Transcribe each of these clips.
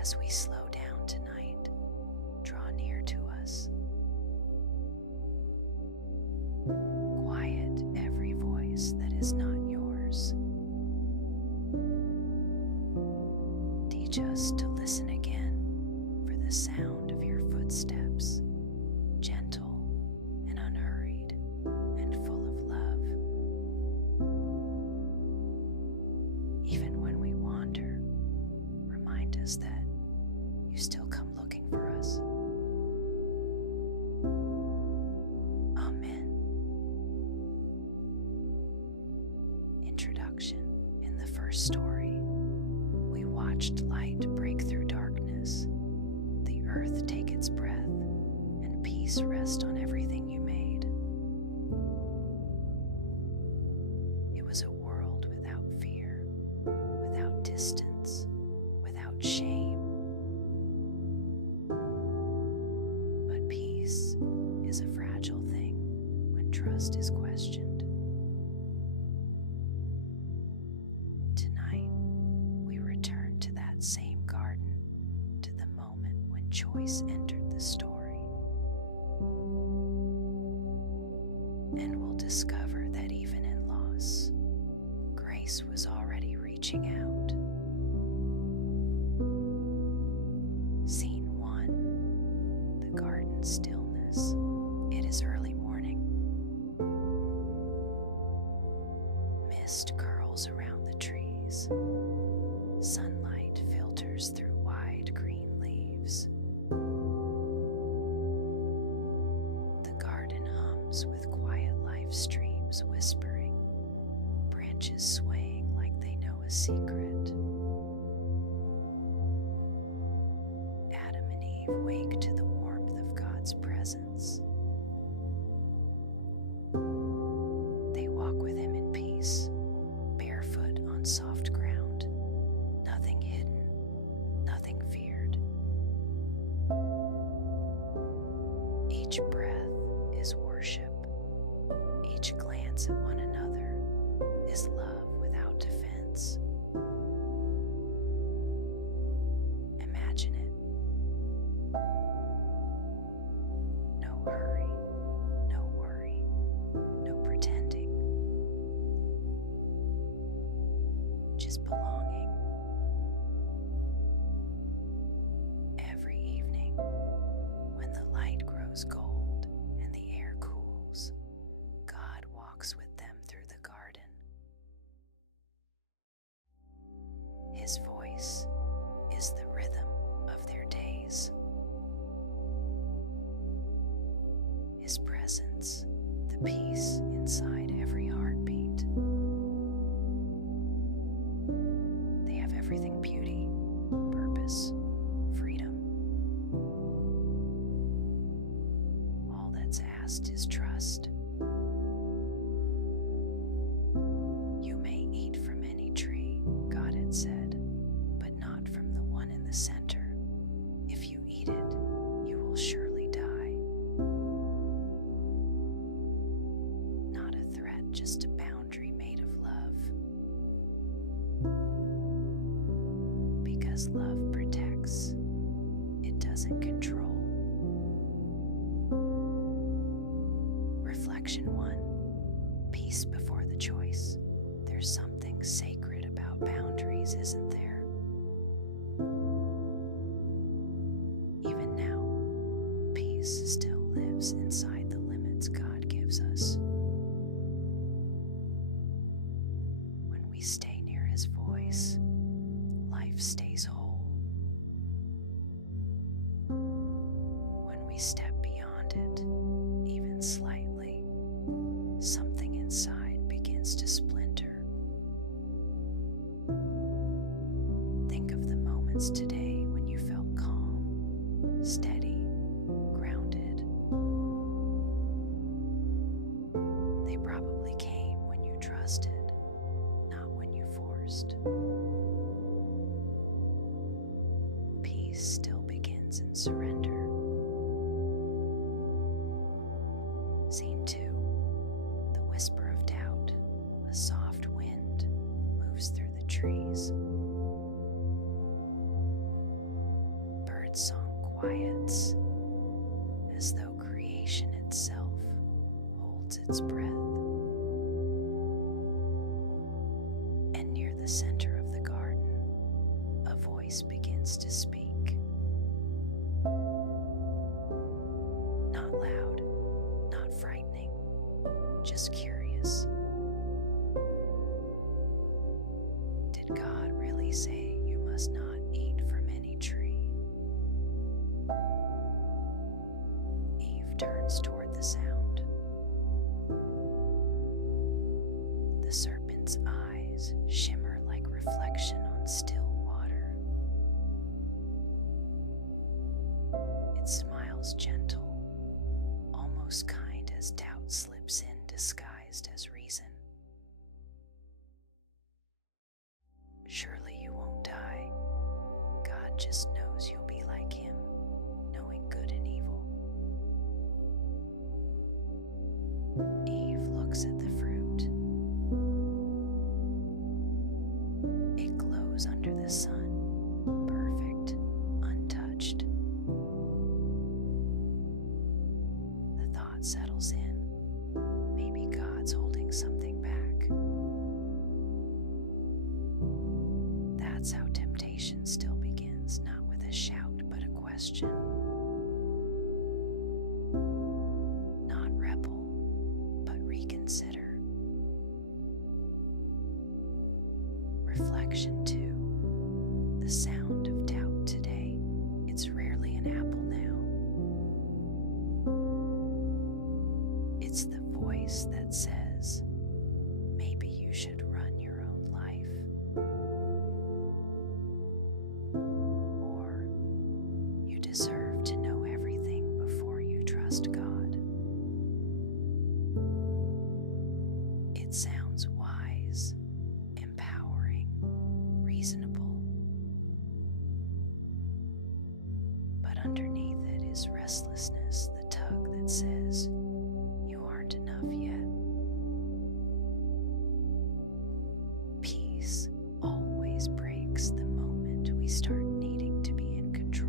As we slow down tonight, draw near to us. Quiet every voice that is not yours. Teach us to listen again for the sound of your footsteps, gentle and unhurried and full of love. Even when we wander, remind us that you still come looking for us. Amen. Introduction. In the first story, we watched light break through darkness, the earth take its breath, and peace rest on everything you made. It was a world without fear, without distance, without shame. But peace is a fragile thing when trust is questioned. Tonight, we return to that same garden, to the moment when choice entered the story. And we'll discover that even in loss, grace was already reaching out. Scene 1. The garden stillness. It is early morning. Mist curls around the trees. Sunlight filters through wide green leaves. The garden hums with quiet life streams whispering, branches swaying like they know a secret. Adam and Eve wake to the warmth of God's presence. They walk with Him in peace, barefoot on soft ground, nothing hidden, nothing feared. Each breath is worship. Each glance at one another is love without defense. Imagine it. No hurry, no worry, no pretending. Just belonging. Every evening, when the light grows gold and the air cools, God walks with them through the garden. His voice is the rhythm of their days. His presence, the peace inside every heartbeat. They have everything: beauty, purpose, freedom. All that's asked is trust. You may eat from any tree, God had said, but not from the one in the center. If you eat it, you will surely die. Not a threat, just a boundary made of love. Because love protects, it doesn't control. Reflection 1. Peace before the choice. There's something sacred about boundaries, isn't there? Even now, peace still lives inside the limits God gives us. When we stay near His voice, life stays whole. When we step beyond it, even slightly, something inside begins to splinter. Think of the moments today when you felt calm, steady, grounded. They probably came when you trusted, not when you forced. Peace still begins in surrender. Scene 2. The whisper of doubt. A soft wind moves through the trees. quiets as though creation itself holds its breath. And near the center of the garden, a voice begins to speak. Not loud, not frightening, just curious. Did God really say you must not eat from any tree? Eve turns toward the sound. The serpent's eyes shimmer like reflection on still water. It smiles gentle, almost kind as doubt slips in disguised as reason. Surely you won't die. God just knows you'll be like him, knowing good and evil. Eve looks at the fruit. It glows under the sun, perfect, untouched. The thought settles in. Maybe God's holding something back. That's how temptation still begins, not with a shout, but a question. Not rebel, but reconsider. Reflection 2. The sound of doubt today. It's rarely an apple now. It's the voice that says, maybe you should run your own life. Or you deserve to know everything before you trust God. It sounds wise, empowering, reasonable. But underneath it is restlessness, the tug that says, you aren't enough yet. Peace always breaks the moment we start needing to be in control.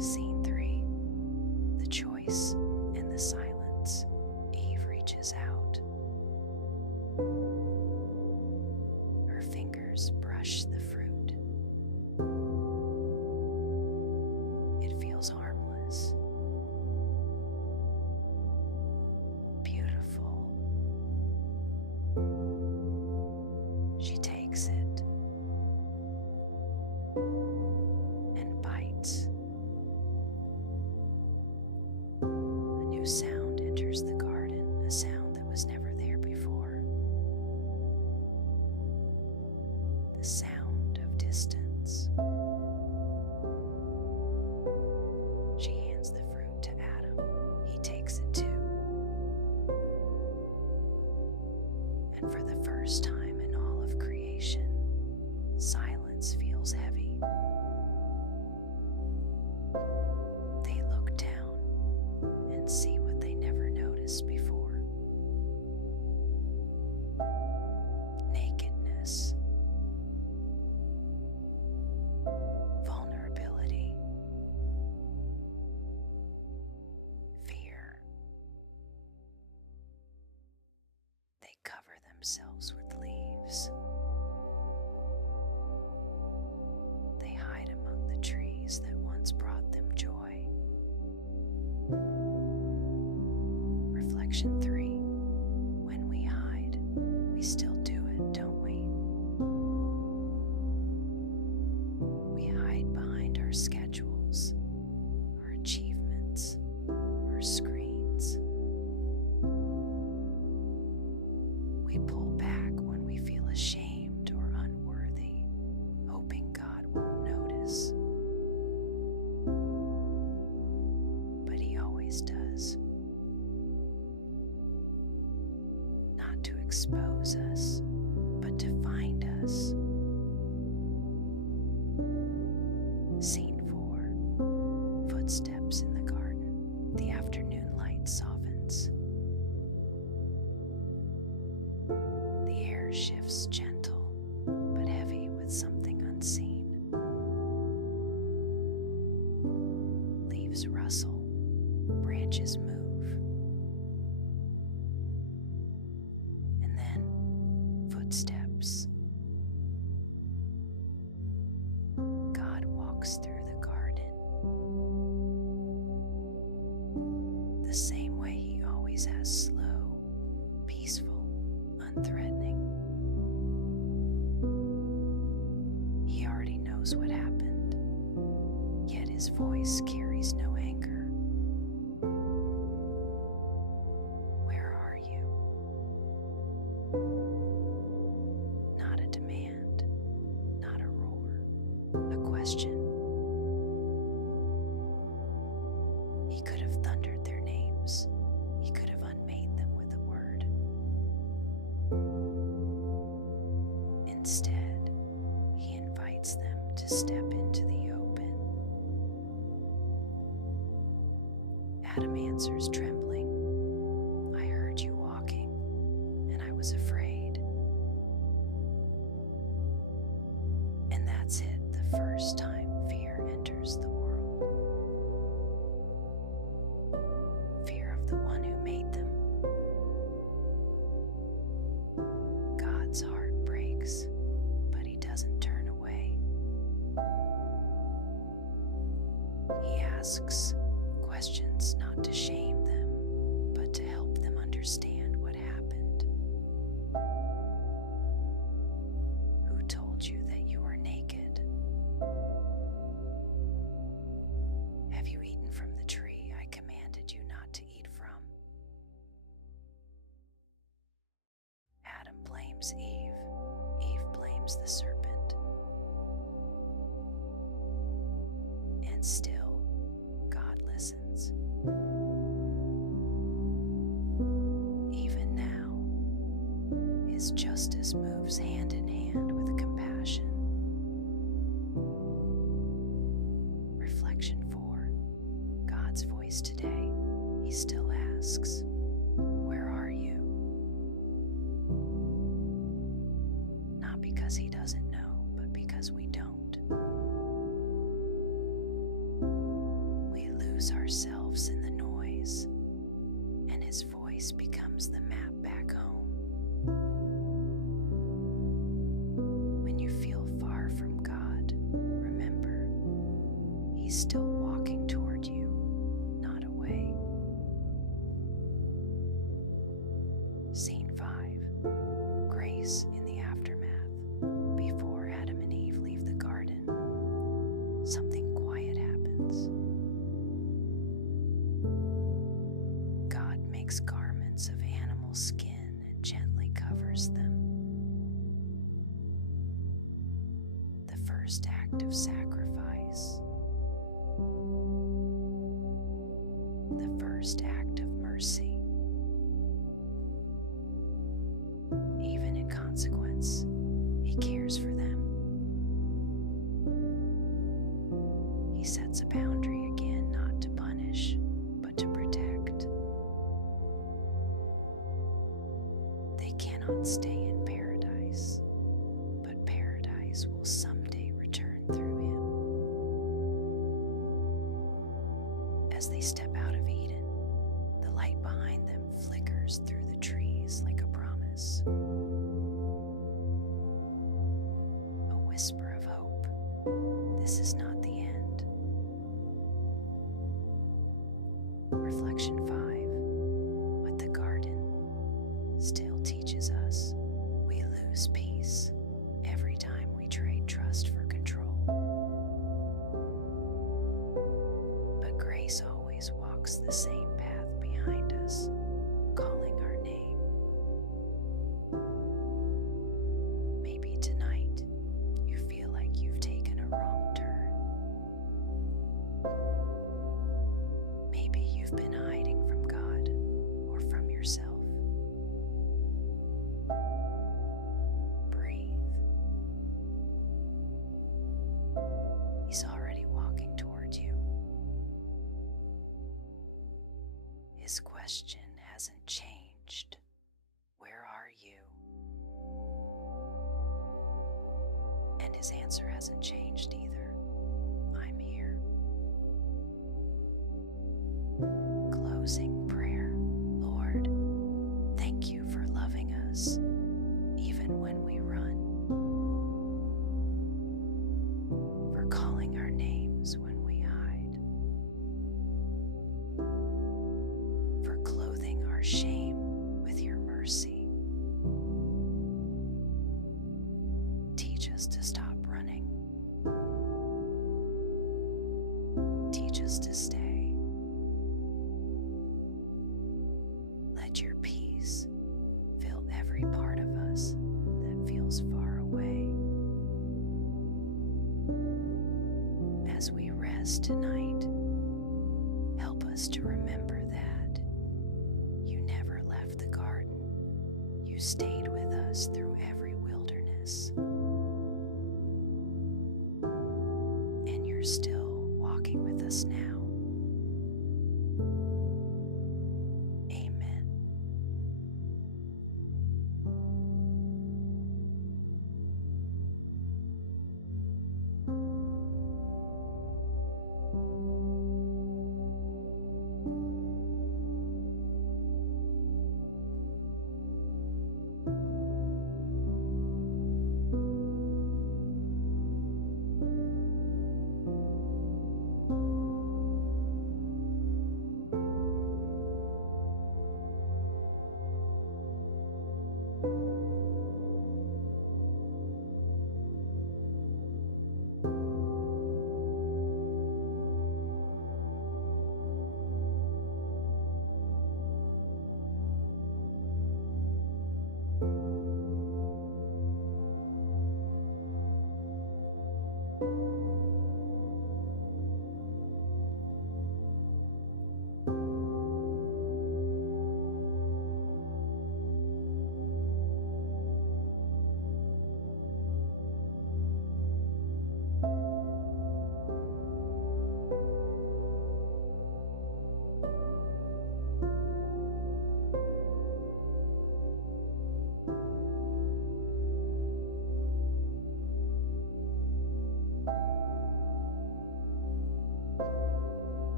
Scene 3. The choice and the silence. Eve reaches out. Her fingers brush the fruit. It feels harmless, beautiful. She takes it and bites. A new sound enters the garden, a sound that was never there before. The sound of distance. She hands the fruit to Adam. He takes it too. And for the first time in all of creation, silence feels heavy. They look down and see what they never noticed before. Nakedness. Vulnerability. Fear. They cover themselves with leaves. They hide among the trees that once brought them joy. Reflection 3. When we hide, we still do it, don't we? We hide behind our schedules, our achievements, our screens. We pull back when we feel ashamed or unworthy, hoping God won't notice. But he always does. Not to expose us, but to find us. Scene 4. Footsteps in the garden. The afternoon light softens. The air shifts gentle, but heavy with something unseen. branches move, and then footsteps. God walks through the garden the same way he always has, slow, peaceful, unthreatening. He already knows what happened, yet his voice carries no anger. Where are you? Not a demand, not a roar, a question. He could have thundered their names. He could have unmade them with a word. Instead, he invites them to step into the open. Adam answers, trembling, "I heard you walking, and I was afraid." And that's it, the first time fear enters the world. Fear of the one who made them. God's heart breaks, but he doesn't turn away. He asks questions not to shame them, but to help them understand what happened. Who told you that you were naked? Have you eaten from the tree I commanded you not to eat from? Adam blames Eve. Eve blames the serpent. And still, God listens. Even now, his justice moves hand in hand with compassion. Reflection 4. God's voice today. He still asks, "Where are you?" Not because he doesn't know, but because we don't. We lose ourselves in the noise, and his voice becomes the map back home. When you feel far from God, remember, he's still walking toward you, not away. Scene 5. Grace in the aftermath. Before Adam and Eve leave the garden, something quiet happens. God makes garments of animal skin and gently covers them. The first act of sacrifice. The first act of mercy. Even in consequence, he cares for them. He sets a boundary again, not to punish, but to protect. They cannot stay in paradise, but paradise will someday return through him. As they step out of Eden, the light behind them flickers through the trees like a promise. A whisper of hope. This is not the end. Reflection 5. What the garden still teaches us. We lose peace every time we trade trust for control. But grace always walks the same path behind us, calling our name. Maybe tonight you feel like you've taken a wrong turn. Maybe you've been hiding from God or from yourself. Breathe. He's already walking toward you. His question hasn't changed. Where are you? And his answer hasn't changed either. I'm here. Close Teach us to stop running. Teach us to stay. Let your peace fill every part of us that feels far away. As we rest tonight, help us to remember that you never left the garden. You stayed with us through every wilderness. And you're still walking with us now. Amen.